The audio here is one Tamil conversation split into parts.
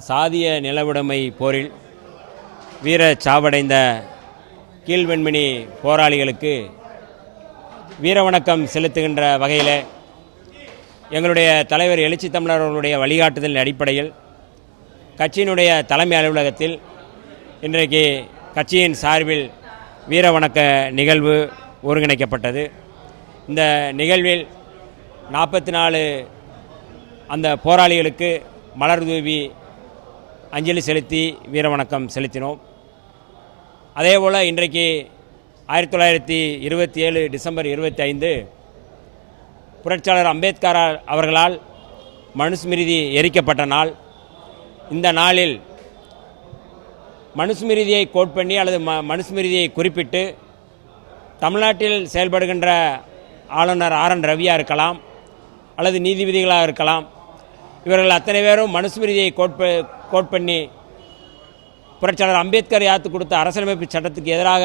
சாதிய நிலவுடைமை போரில் வீர சாவடைந்த கீழ்வெண்மணி போராளிகளுக்கு வீரவணக்கம் செலுத்துகின்ற வகையில் எங்களுடைய தலைவர் எழுச்சி தமிழர் அவர்களுடைய வழிகாட்டுதலின் அடிப்படையில் கட்சியினுடைய தலைமை அலுவலகத்தில் இன்றைக்கு கட்சியின் சார்பில் வீரவணக்க நிகழ்வு ஒருங்கிணைக்கப்பட்டது. இந்த நிகழ்வில் நாற்பத்தி நாலு அந்த போராளிகளுக்கு மலர் தூவி அஞ்சலி செலுத்தி வீரவணக்கம் செலுத்தினோம். அதேபோல் இன்றைக்கு ஆயிரத்தி தொள்ளாயிரத்தி இருபத்தி ஏழு டிசம்பர் இருபத்தி ஐந்து புரட்சியாளர் அம்பேத்கர் அவர்களால் மனுஸ்மிருதி எரிக்கப்பட்ட நாள். இந்த நாளில் மனுஸ்மிருதியை கோட் பண்ணி அல்லது ம மனுஸ்மிருதியை குறிப்பிட்டு தமிழ்நாட்டில் செயல்படுகின்ற ஆளுநர் ஆர் என் ரவியாக இருக்கலாம் அல்லது நீதிபதிகளாக இருக்கலாம். இவர்கள் அத்தனை பேரும் மனுஸ்மிருதியை கோட்ப கோட் பண்ணி புரட்சியாளர் அம்பேத்கர் யாத்து கொடுத்த அரசியலமைப்பு சட்டத்துக்கு எதிராக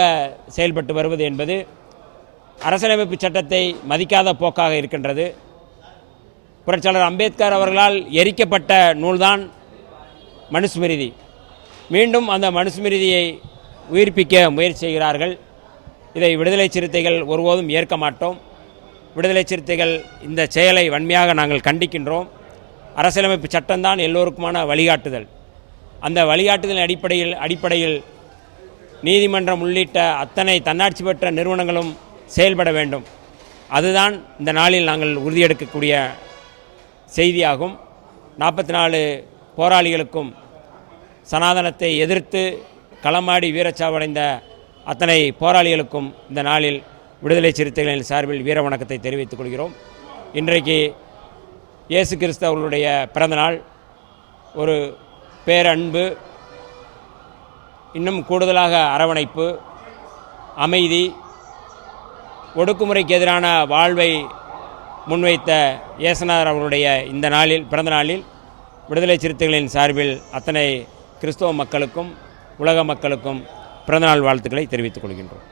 செயல்பட்டு வருவது என்பது அரசியலமைப்பு சட்டத்தை மதிக்காத போக்காக இருக்கின்றது. புரட்சியாளர் அம்பேத்கர் அவர்களால் எரிக்கப்பட்ட நூல்தான் மனுஸ்மிருதி. மீண்டும் அந்த மனுஸ்மிருதியை உயிர்ப்பிக்க முயற்சி செய்கிறார்கள். இதை விடுதலை சிறுத்தைகள் ஒருபோதும் ஏற்க மாட்டோம். விடுதலை சிறுத்தைகள் இந்த செயலை வன்மையாக நாங்கள் கண்டிக்கின்றோம். அரசியலமைப்பு சட்டம்தான் எல்லோருக்குமான வழிகாட்டுதல். அந்த வழிகாட்டுதலின் அடிப்படையில் அடிப்படையில் நீதிமன்றம் உள்ளிட்ட அத்தனை தன்னாட்சி பெற்ற நிறுவனங்களும் செயல்பட வேண்டும். அதுதான் இந்த நாளில் நாங்கள் உறுதியெடுக்கக்கூடிய செய்தியாகும். நாற்பத்தி நாலு போராளிகளுக்கும் சனாதனத்தை எதிர்த்து களமாடி வீரச்சாவடைந்த அத்தனை போராளிகளுக்கும் இந்த நாளில் விடுதலை சிறுத்தைகளின் சார்பில் வீர வணக்கத்தை தெரிவித்துக் கொள்கிறோம். இன்றைக்கு இயேசு கிறிஸ்து அவர்களுடைய பிறந்தநாள். ஒரு பேரன்பு இன்னும் கூடுதலாக அரவணைப்பு அமைதி ஒடுக்குமுறைக்கு எதிரான வாழ்வை முன்வைத்த இயேசனார் அவர்களுடைய இந்த நாளில் பிறந்த நாளில் விடுதலை சிறுத்தைகளின் சார்பில் அத்தனை கிறிஸ்தவ மக்களுக்கும் உலக மக்களுக்கும் பிறந்தநாள் வாழ்த்துக்களை தெரிவித்துக் கொள்கின்றோம்.